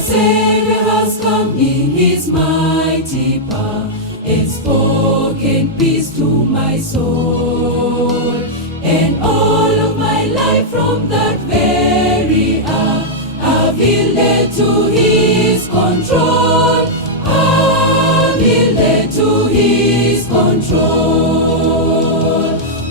Savior has come in his mighty power and spoken peace to my soul. And all of my life from that very hour I've yielded to his control. I've yielded to his control.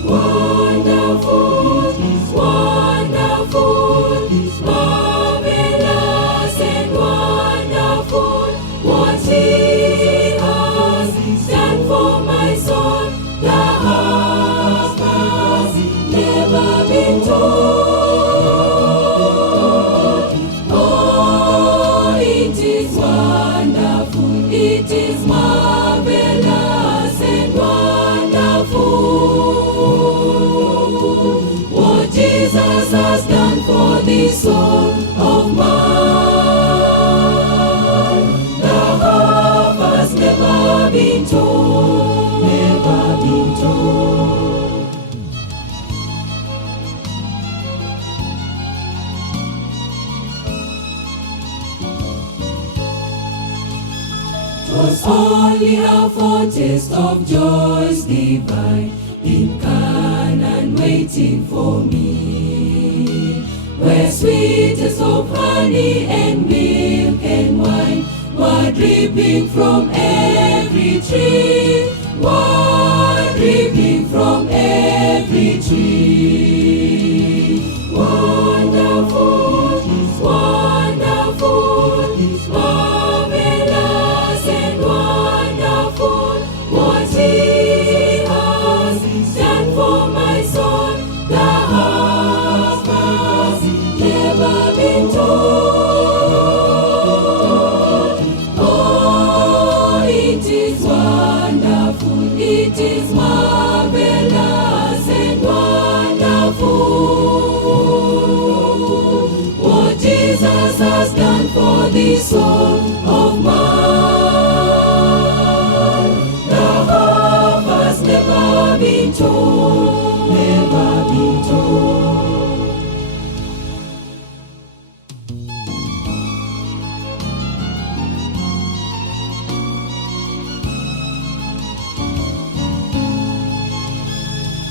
Wonderful, wonderful, marvelous and wonderful, what he has done for my soul, the heart has never been told. Oh, it is wonderful, it is marvelous and wonderful, what Jesus has done for this soul of mine. The half has never been told, never been told. 'Twas only a foretaste of joys divine in Canaan waiting for me, where sweetest of honey and milk and wine were dripping from every tree, were dripping from every tree. Wonderful, wonderful, marvelous and wonderful, what he has done for my soul, the heart has never been told. Oh, it is wonderful, it is marvelous and wonderful, what Jesus has done for this soul of mine. The half has never been told, never been told.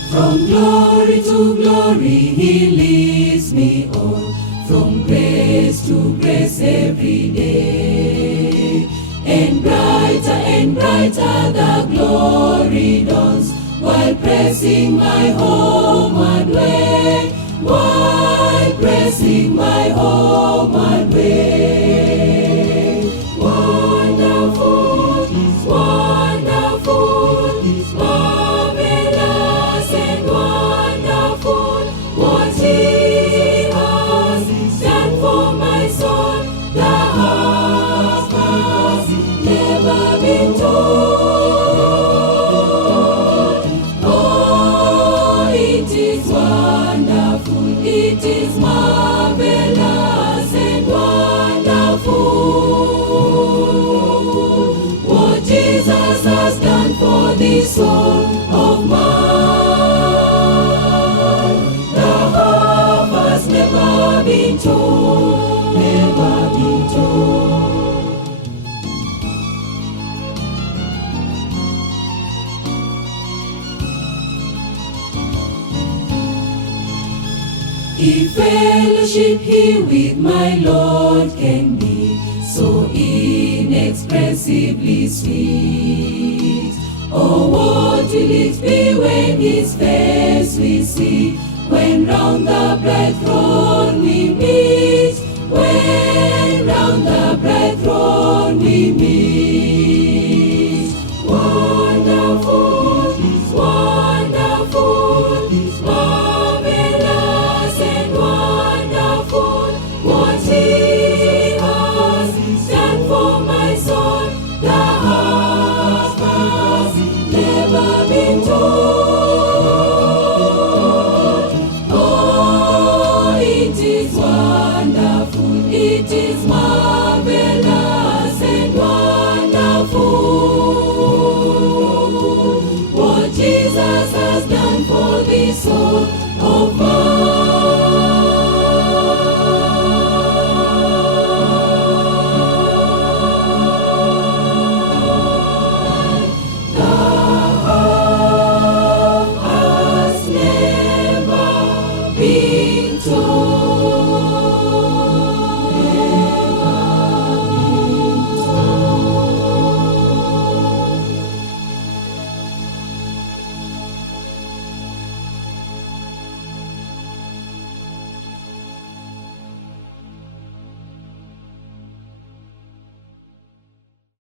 From glory to glory he leads me on, from grace to grace every day. And brighter the glory dawns, while pressing my homeward way, while pressing my homeward way. Wonderful, wonderful, marvelous and wonderful, what he has done for my soul, the heart has never been told. Oh, it is wonderful, it is marvelous and wonderful, what Jesus has done for this soul of mine. The half has never been told, never been told. If fellowship here with my Lord can be so inexpressibly sweet, oh, what will it be when his face we see, when round the bright throne we meet, when round the bright throne we meet. Wonderful, wonderful, marvelous and wonderful, what he has done for my soul, the heart has never been told. Oh, it is wonderful, it is